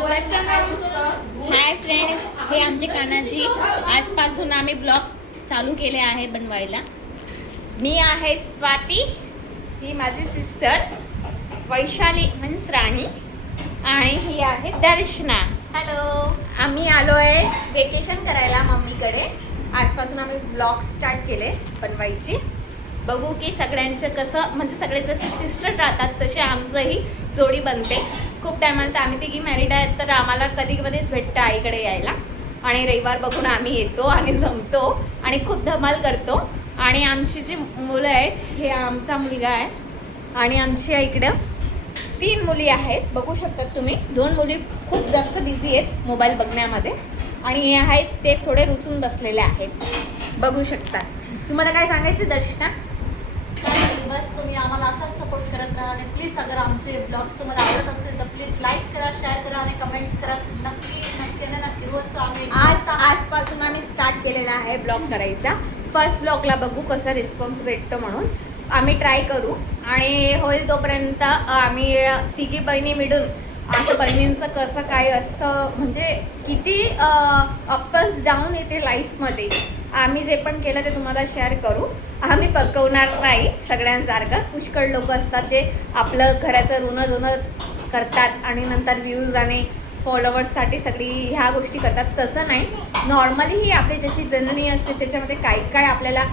Hi friends, हे आमचे कानाजी. आजपासून आम्ही ब्लॉग चालू केले आहे बनवायला. मी आहे स्वाती, ही माझी सिस्टर वैशाली मीन्स राणी, आणि ही आहे दर्शना. हॅलो. आम्ही आलो आहे वेकेशन करायला मम्मीकडे. आजपासून आम्ही ब्लॉग स्टार्ट केले बनवायची. बघू की सगळ्यांचं कसं, म्हणजे सगळे जसे सिस्टर राहतात तसे आमचंही जोडी बनते. खूप टायमानंतर आम्ही तिघी मॅरिड आहेत, तर आम्हाला कधी कधीच भेटतं आईकडे यायला, आणि रविवार बघून आम्ही येतो आणि जमतो आणि खूप धमाल करतो. आणि आमची जी मुलं आहेत, हे आमचा मुलगा आहे आणि आमची इकडं 3 मुली आहेत. बघू शकतात तुम्ही. 2 मुली खूप जास्त बिझी आहेत मोबाईल बघण्यामध्ये, आणि हे आहेत ते थोडे रुसून बसलेले आहेत. बघू शकता. तुम्हाला काय सांगायचं दर्शना? बस तुम्ही आम्हाला असाच सपोर्ट करत राहा, आणि प्लीज अगर आमचे ब्लॉग्स तुम्हाला आवडत असतील तर प्लीज लाईक करा, शेअर करा आणि कमेंट्स करा. नक्की रोजचं आम्ही आजपासून आम्ही स्टार्ट केलेला आहे ब्लॉग करायचा. फर्स्ट ब्लॉगला बघू कसा रिस्पॉन्स भेटतो, म्हणून आम्ही ट्राय करू, आणि होईल तोपर्यंत आम्ही तिघी बहिणी मिळून आमच्या बहिणींचं कसं काय असतं, म्हणजे किती अप्स डाऊन येते लाईफमध्ये, आम्ही जे पण केलं ते तुम्हाला शेअर करू. आम्ही पकवणार नाही सगळ्यांसारखं. पुष्कळ लोक असतात जे आपलं घराचं ऋण करतात आणि नंतर व्ह्यूज आणि फॉलोवर्ससाठी सगळी ह्या गोष्टी करतात. तसं नाही, नॉर्मली ही आपली जशी जननी असते त्याच्यामध्ये काय काय आपल्याला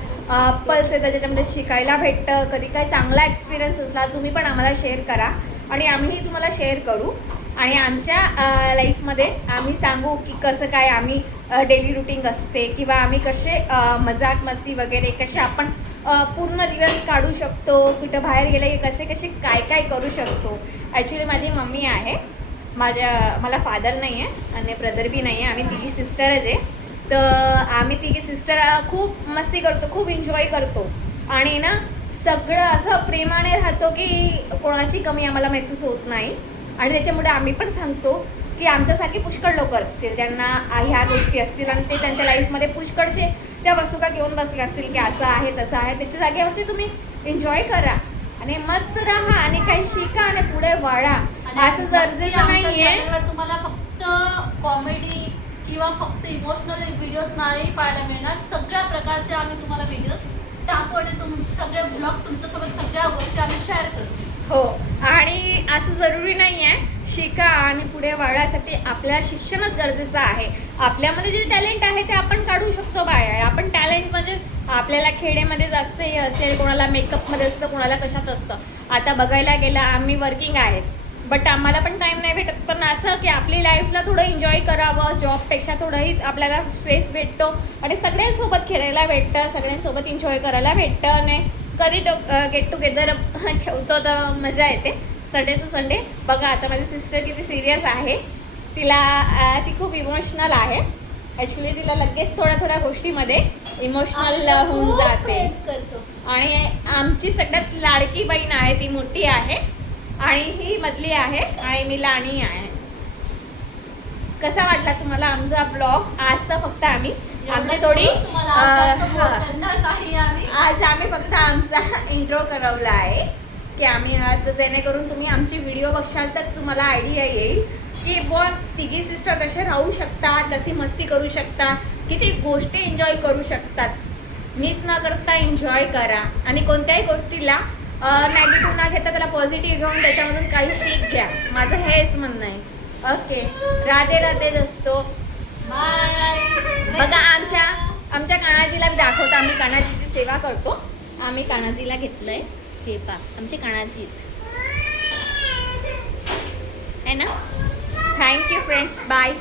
पल्स येतं, त्याच्यामध्ये शिकायला भेटतं. कधी काय चांगला एक्सपिरियन्स असला तुम्ही पण आम्हाला शेअर करा, आणि आम्हीही तुम्हाला शेअर करू. आणि आमच्या लाईफमध्ये आम्ही सांगू की कसं काय आम्ही डेली रुटीन असते, किंवा आम्ही कसे मजाक मस्ती वगैरे कसे आपण पूर्ण दिवस काढू शकतो, कुठं बाहेर गेलं की कसे कसे काय काय करू शकतो. ॲक्च्युली माझी मम्मी आहे, मला फादर नाही आहे आणि ब्रदर बी नाही आहे. आम्ही तिघी सिस्टरच आहे. तर आम्ही तिघी सिस्टर खूप मस्ती करतो, खूप एन्जॉय करतो, आणि ना सगळं असं प्रेमाने राहतो की कोणाची कमी आम्हाला महसूस होत नाही. आणि त्याच्यामुळे आम्ही पण सांगतो की आमच्यासारखे पुष्कळ लोक असतील ज्यांना ह्या गोष्टी असतील, आणि ते त्यांच्या लाईफमध्ये पुष्कळशे त्या वस्तू का घेऊन बसले असतील की असं आहे तसं आहे. त्याच्या जागेवरती तुम्ही एन्जॉय करा आणि मस्त राहा आणि काही शिका आणि पुढे वाढा. असं गरजेचं नाही आहे तुम्हाला फक्त कॉमेडी किंवा फक्त इमोशनल व्हिडिओज नाही पाहायला मिळणार. सगळ्या प्रकारचे आम्ही तुम्हाला व्हिडिओज टाकू, आणि सगळे ब्लॉग्स तुमच्यासोबत सगळ्या गोष्टी आम्ही शेअर करू. हो, आणि असं जरुरी नाही आहे. शिका आणि पुढे वाढण्यासाठी आपल्याला शिक्षणच गरजेचं आहे. आपल्यामध्ये जे टॅलेंट आहे ते आपण काढू शकतो बाहेर. आपण टॅलेंट म्हणजे आपल्याला खेडेमध्ये जास्त हे असेल, कोणाला मेकअपमध्ये असतं, कोणाला कशात असतं. आता बघायला गेलं आम्ही वर्किंग आहेत, बट आम्हाला पण टाईम नाही भेटत. पण असं की आपली लाईफला थोडं एन्जॉय करावं, जॉबपेक्षा थोडंही आपल्याला स्पेस भेटतो, आणि सगळ्यांसोबत खेळायला भेटतं, सगळ्यांसोबत एन्जॉय करायला भेटतं, आणि कधी गेट टुगेदर ठेवतो तर मजा येते. Sunday to Sunday. बघा आता माझी सिस्टर किती सिरियस आहे. ती खूप इमोशनल आहे. ॲक्च्युली तिला लगेच थोड्या गोष्टीमध्ये इमोशनल होऊन जाते. आणि आमची सगळ्यात लाडकी बहीण आहे, ती मोठी आहे, आणि ही मधली आहे, आणि मी लहानी आहे. कसा वाटला तुम्हाला आमचा ब्लॉग? आज तर फक्त आम्ही आमची थोडी आज आम्ही फक्त आमचा इंट्रो करवला आहे की आम्ही आज, जेणेकरून तुम्ही आमची व्हिडिओ बघशाल तर तुम्हाला आयडिया येईल की तिघी सिस्टर कसे राहू शकतात, कशी मस्ती करू शकतात, किती गोष्टी एन्जॉय करू शकतात. मिस न करता एन्जॉय करा, आणि कोणत्याही गोष्टीला नेगेटिव्ह न घेता त्याला पॉझिटिव्ह घेऊन त्याच्यामधून काही शिक घ्या. माझं हेच म्हणणं आहे. ओके, राधे राधे दोस्तो, बाय. बघा आमच्या कानाजीला मी दाखवतो. आम्ही कानाजीची सेवा करतो. आम्ही कानाजीला घेतलंय, ते पा आमची कानाजी आहे ना. Thank you friends, bye.